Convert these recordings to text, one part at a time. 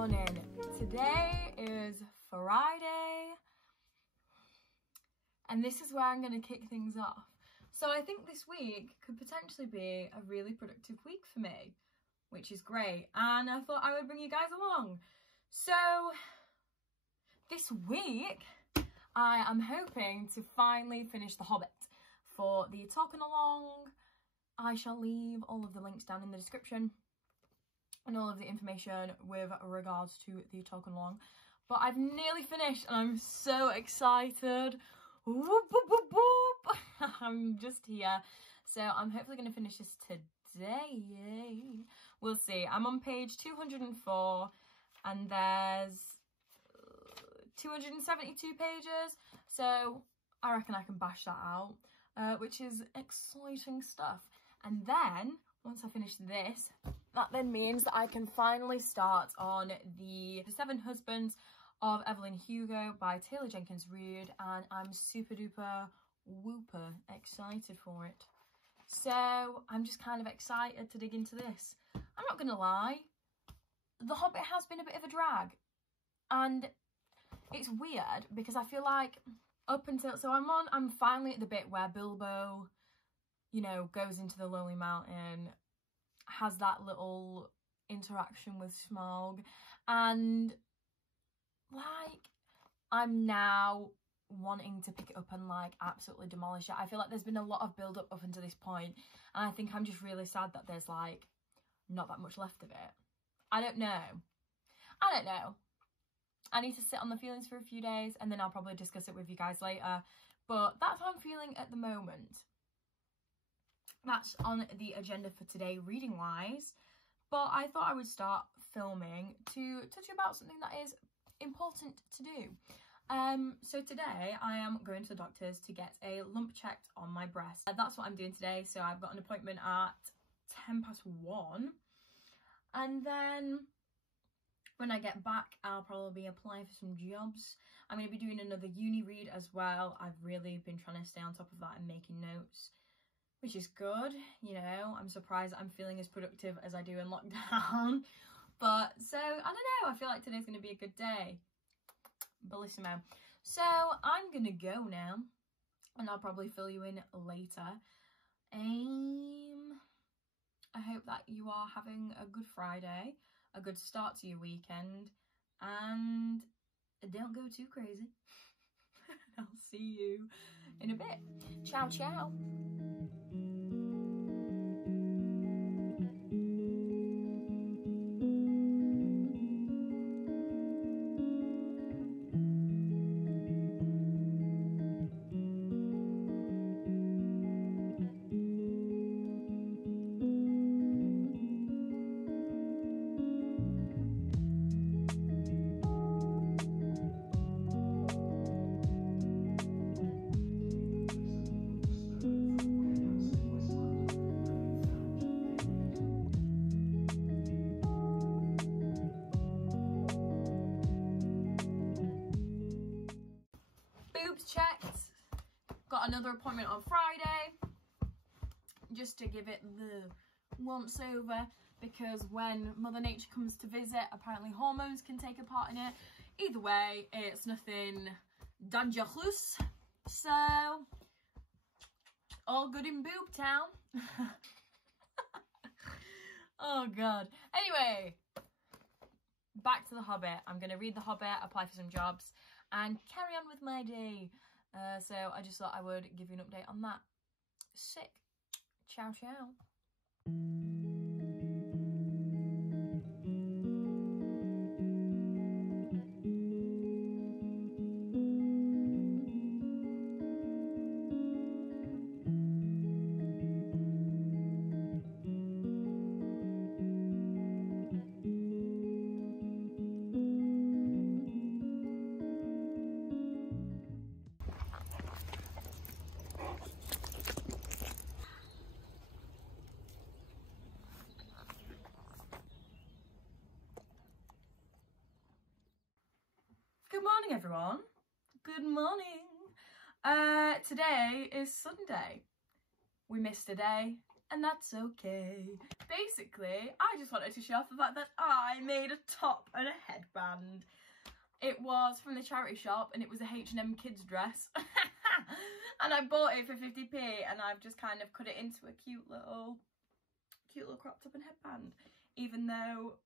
morning. Today is Friday and this is where I'm going to kick things off. So I think this week could potentially be a really productive week for me, which is great, and I thought I would bring you guys along. So this week I am hoping to finally finish The Hobbit. For the TolkienAlong, I shall leave all of the links down in the description and all of the information with regards to the TolkienAlong. But I've nearly finished and I'm so excited. Whoop, whoop, whoop, whoop. I'm just here. So I'm hopefully going to finish this today. Yay. We'll see. I'm on page 204 and there's 272 pages. So I reckon I can bash that out, which is exciting stuff. And then once I finish this, that then means that I can finally start on the Seven Husbands of Evelyn Hugo by Taylor Jenkins Reid, and I'm super duper whooper excited for it. So I'm just kind of excited to dig into this. I'm not gonna lie, The Hobbit has been a bit of a drag, and it's weird because I feel like up until, so I'm finally at the bit where Bilbo, you know, goes into the Lonely Mountain, has that little interaction with Smaug, and like I'm now wanting to pick it up and like absolutely demolish it. I feel like there's been a lot of build up until this point, and I think I'm just really sad that there's like not that much left of it. I don't know. I need to sit on the feelings for a few days and then I'll probably discuss it with you guys later. But that's how I'm feeling at the moment. That's on the agenda for today, reading wise. But I thought I would start filming to touch about something that is important to do. So today I am going to the doctor's to get a lump checked on my breast. That's what I'm doing today. So I've got an appointment at 1:10 and then when I get back, I'll probably be applying for some jobs. I'm going to be doing another uni read as well. I've really been trying to stay on top of that and making notes, which is good. You know, I'm surprised I'm feeling as productive as I do in lockdown. But so, I don't know, I feel like today's going to be a good day. Bellissimo. So, I'm going to go now, and I'll probably fill you in later. I hope that you are having a good Friday, a good start to your weekend, and don't go too crazy. I'll see you in a bit. Ciao, ciao. Checked. Got another appointment on Friday just to give it the once over, because when Mother Nature comes to visit, apparently hormones can take a part in it. Either way, it's nothing dangerous, so all good in Boob Town. Oh god. Anyway, back to The Hobbit. I'm going to read The Hobbit, apply for some jobs, and carry on with my day. So I just thought I would give you an update on that. Sick. Ciao, ciao. Good morning, everyone. Good morning. Today is Sunday. We missed a day. and that's okay. Basically, I just wanted to show off the fact that I made a top and a headband. It was from the charity shop and it was a H&M kids dress. And I bought it for 50p and I've just kind of cut it into a cute little crop top and headband. Even though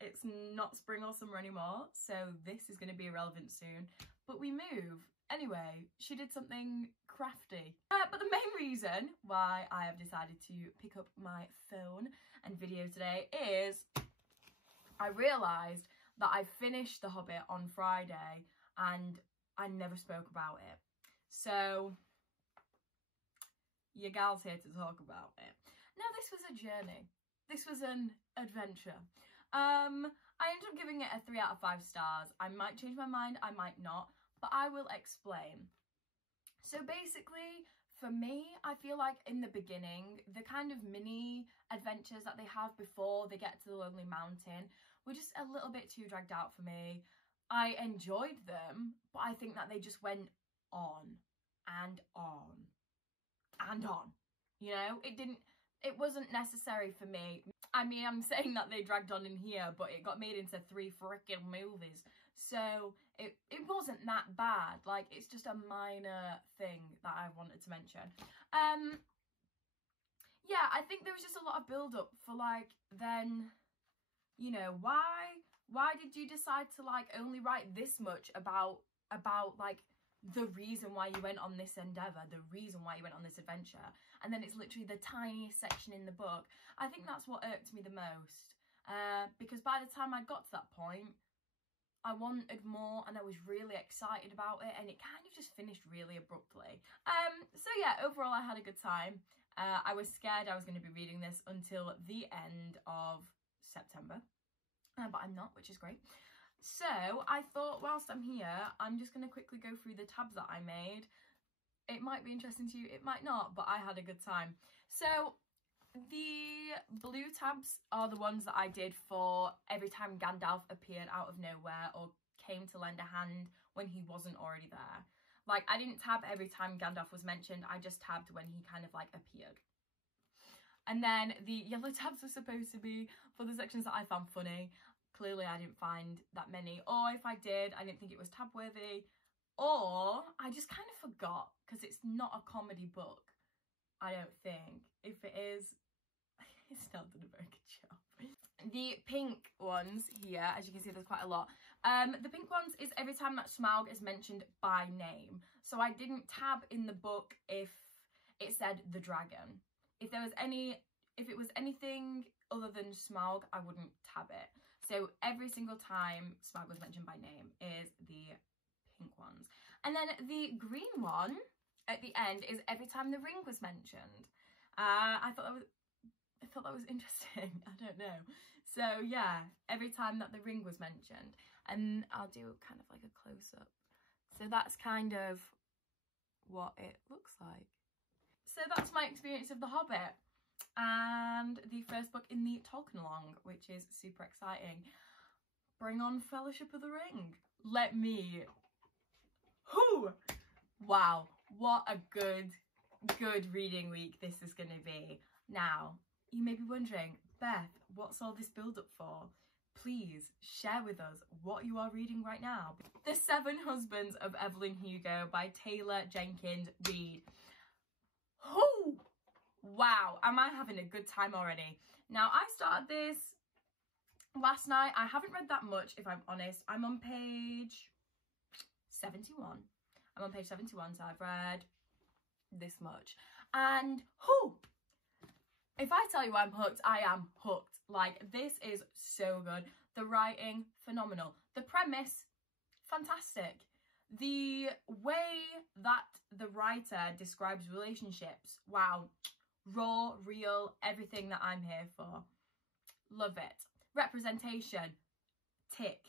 it's not spring or summer anymore, so this is going to be irrelevant soon. But we move. Anyway, she did something crafty. But the main reason why I have decided to pick up my phone and video today is I realised that I finished The Hobbit on Friday and I never spoke about it. So, your gal's here to talk about it. Now, this was a journey. This was an adventure. I ended up giving it a 3 out of 5 stars. I might change my mind, I might not, but I will explain. So basically, for me, I feel like in the beginning, the kind of mini adventures that they have before they get to the Lonely Mountain were just a little bit too dragged out for me. I enjoyed them, but I think that they just went on and on and on. You know, it wasn't necessary for me. I mean, I'm saying that they dragged on in here, but it got made into 3 freaking movies. So it wasn't that bad. Like, it's just a minor thing that I wanted to mention. Yeah, I think there was just a lot of build up for, like, then, you know, why did you decide to, like, only write this much about like the reason why you went on this endeavour, the reason why you went on this adventure, and then it's literally the tiniest section in the book. I think that's what irked me the most, because by the time I got to that point, I wanted more and I was really excited about it, and it kind of just finished really abruptly. So yeah, overall I had a good time. I was scared I was going to be reading this until the end of September, but I'm not, which is great. So I thought whilst I'm here, I'm just going to quickly go through the tabs that I made. It might be interesting to you, it might not, but I had a good time. So the blue tabs are the ones that I did for every time Gandalf appeared out of nowhere or came to lend a hand when he wasn't already there. Like, I didn't tab every time Gandalf was mentioned, I just tabbed when he kind of like appeared. And then the yellow tabs were supposed to be for the sections that I found funny. Clearly I didn't find that many, or if I did, I didn't think it was tab worthy, or I just kind of forgot because it's not a comedy book, I don't think. If it is, it's not done a very good job. The pink ones here, as you can see, there's quite a lot. The pink ones is every time that Smaug is mentioned by name. So I didn't tab in the book if it said the dragon. If it was anything other than Smaug, I wouldn't tab it. So every single time Smaug was mentioned by name is the pink ones. And then the green one at the end is every time the ring was mentioned. I thought that was interesting. I don't know. So yeah, every time that the ring was mentioned. And I'll do kind of like a close-up. So that's kind of what it looks like. So that's my experience of The Hobbit and the first book in the TolkienAlong, which is super exciting. Bring on Fellowship of the Ring. Let me... Whoo! Wow, what a good reading week this is going to be. Now, you may be wondering, Beth, what's all this build-up for? Please share with us what you are reading right now. The Seven Husbands of Evelyn Hugo by Taylor Jenkins Reid. Whoo! Wow, am I having a good time already? Now, I started this last night. I haven't read that much, if I'm honest. I'm on page 71. I'm on page 71, so I've read this much. And, whoo! If I tell you I'm hooked, I am hooked. Like, this is so good. The writing, phenomenal. The premise, fantastic. The way that the writer describes relationships, wow. Raw, real, everything that I'm here for. Love it. Representation, tick.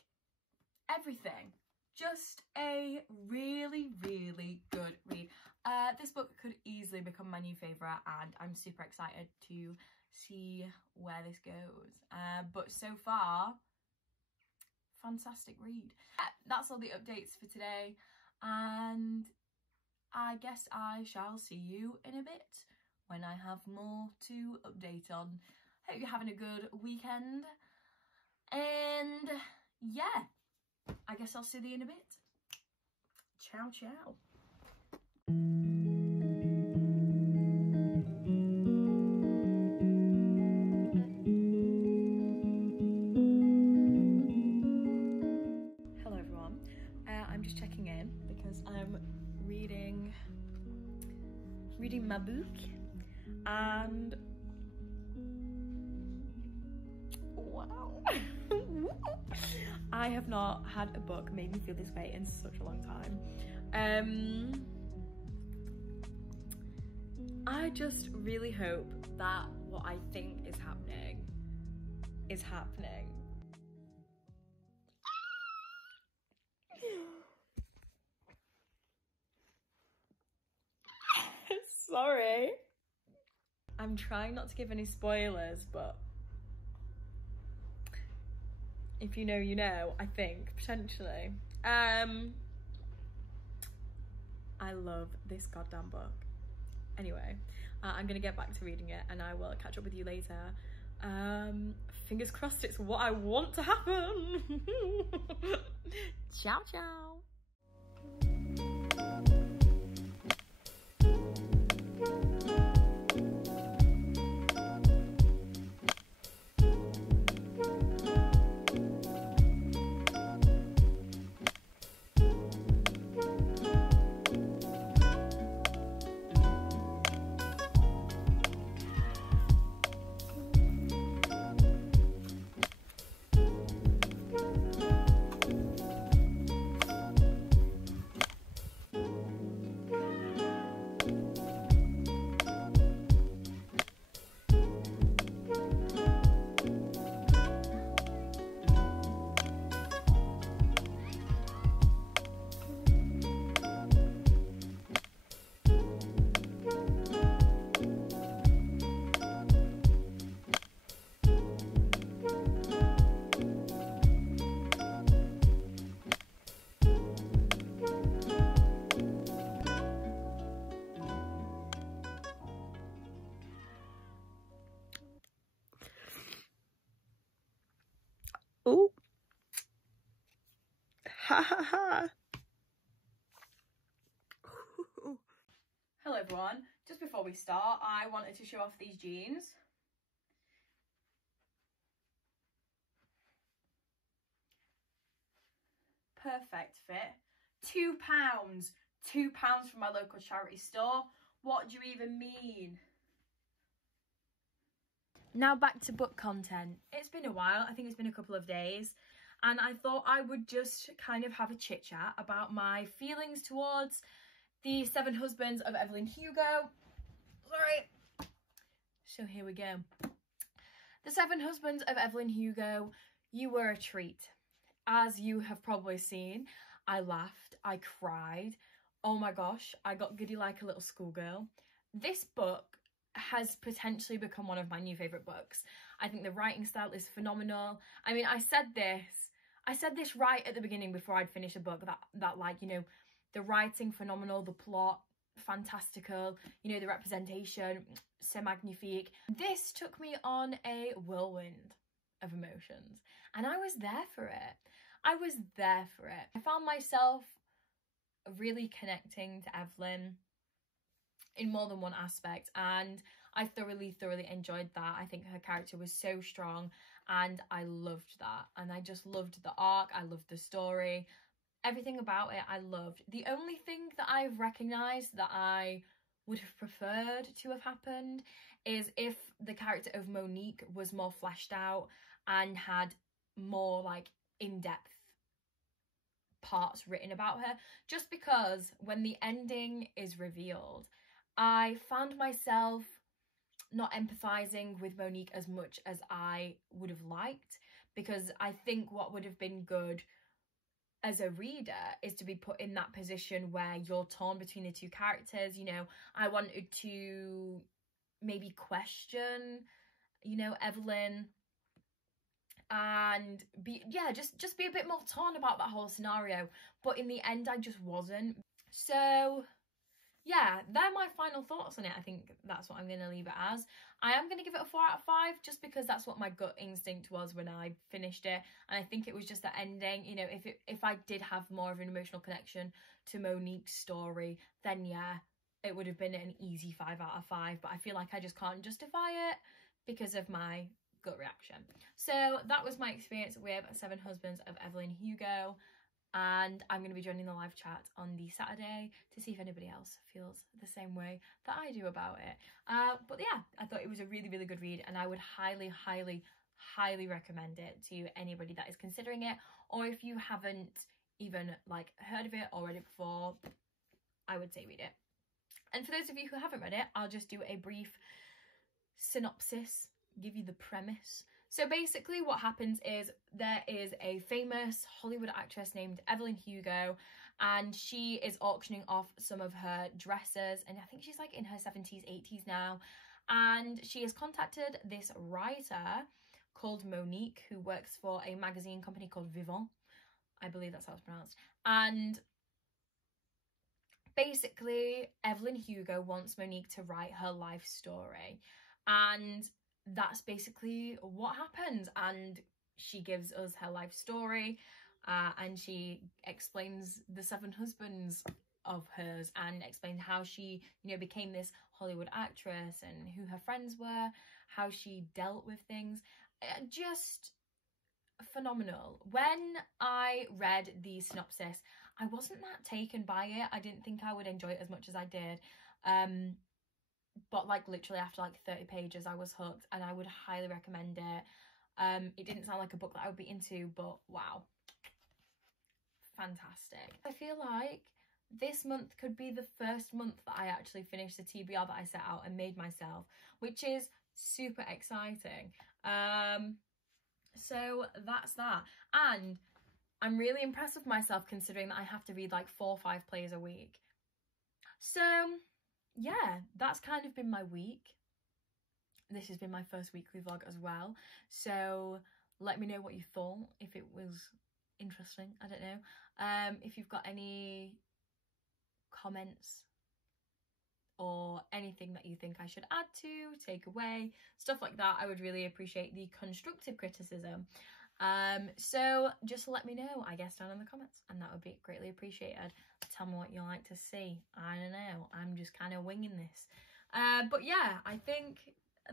Everything. Just a really, really good read. This book could easily become my new favourite, and I'm super excited to see where this goes. But so far, fantastic read. That's all the updates for today, and I guess I shall see you in a bit when I have more to update on. Hope you're having a good weekend. And yeah, I guess I'll see you in a bit. Ciao, ciao. Hello everyone. I'm just checking in because I'm reading my book, and wow. I have not had a book made me feel this way in such a long time. I just really hope that what I think is happening is happening. Sorry. I'm trying not to give any spoilers, but if you know, you know, I think, potentially. I love this goddamn book. Anyway, I'm gonna get back to reading it and I will catch up with you later. Fingers crossed it's what I want to happen. Ciao, ciao. Oh, ha ha ha. Hello everyone, just before we start, I wanted to show off these jeans. Perfect fit. £2. £2 from my local charity store. What do you even mean? Now back to book content. It's been a while, I think it's been a couple of days, and I thought I would just kind of have a chit chat about my feelings towards the 7 Husbands of Evelyn Hugo. Sorry. So here we go. The 7 Husbands of Evelyn Hugo, you were a treat. As you have probably seen, I laughed, I cried. Oh my gosh, I got giddy like a little schoolgirl. This book has potentially become one of my new favourite books. I think the writing style is phenomenal. I mean, I said this right at the beginning before I'd finished a book, that like, you know, the writing phenomenal, the plot fantastical, you know, the representation c'est magnifique. This took me on a whirlwind of emotions and I was there for it. I was there for it. I found myself really connecting to Evelyn in more than one aspect, and I thoroughly enjoyed that. I think her character was so strong and I loved that, and I just loved the arc, I loved the story, everything about it I loved. The only thing that I've recognised that I would have preferred to have happened is if the character of Monique was more fleshed out and had more like in-depth parts written about her, just because when the ending is revealed, I found myself not empathising with Monique as much as I would have liked, because I think what would have been good as a reader is to be put in that position where you're torn between the two characters. You know, I wanted to maybe question, you know, Evelyn and be, yeah, just be a bit more torn about that whole scenario, but in the end I just wasn't. So yeah, they're my final thoughts on it. I think that's what I'm going to leave it as. I am going to give it a 4 out of 5 just because that's what my gut instinct was when I finished it. And I think it was just the ending. You know, if I did have more of an emotional connection to Monique's story, then yeah, it would have been an easy 5 out of 5. But I feel like I just can't justify it because of my gut reaction. So that was my experience with Seven Husbands of Evelyn Hugo. And I'm going to be joining the live chat on the Saturday to see if anybody else feels the same way that I do about it. But yeah, I thought it was a really, really good read, and I would highly, highly, highly recommend it to anybody that is considering it, or if you haven't even like heard of it or read it before, I would say read it. And for those of you who haven't read it, I'll just do a brief synopsis, give you the premise. So basically what happens is there is a famous Hollywood actress named Evelyn Hugo, and she is auctioning off some of her dresses, and I think she's like in her 70s, 80s now, and she has contacted this writer called Monique who works for a magazine company called Vivant. I believe that's how it's pronounced. And basically Evelyn Hugo wants Monique to write her life story, and that's basically what happens. And she gives us her life story, and she explains the 7 husbands of hers and explains how she, you know, became this Hollywood actress and who her friends were, how she dealt with things. Just phenomenal. When I read the synopsis, I wasn't that taken by it. I didn't think I would enjoy it as much as I did. But like literally after like 30 pages I was hooked, and I would highly recommend it. It didn't sound like a book that I would be into, but wow, fantastic. I feel like this month could be the first month that I actually finished the TBR that I set out and made myself, which is super exciting. So that's that, and I'm really impressed with myself considering that I have to read like 4 or 5 plays a week. So yeah, that's kind of been my week. This has been my first weekly vlog as well, so let me know what you thought, if it was interesting, I don't know. If you've got any comments or anything that you think I should add to, take away, stuff like that, I would really appreciate the constructive criticism. So just let me know, I guess, down in the comments, and that would be greatly appreciated. Tell me what you like to see. I don't know, I'm just kind of winging this. But yeah, I think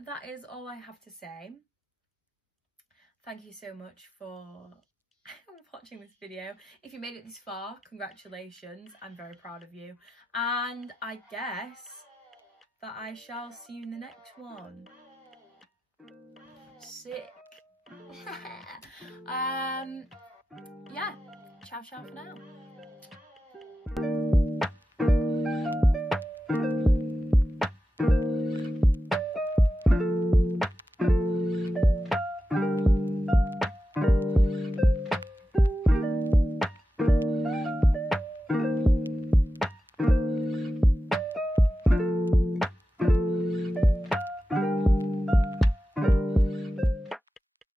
that is all I have to say. Thank you so much for watching this video. If you made it this far, congratulations, I'm very proud of you, and I guess that I shall see you in the next one. Sick. Yeah, ciao for now.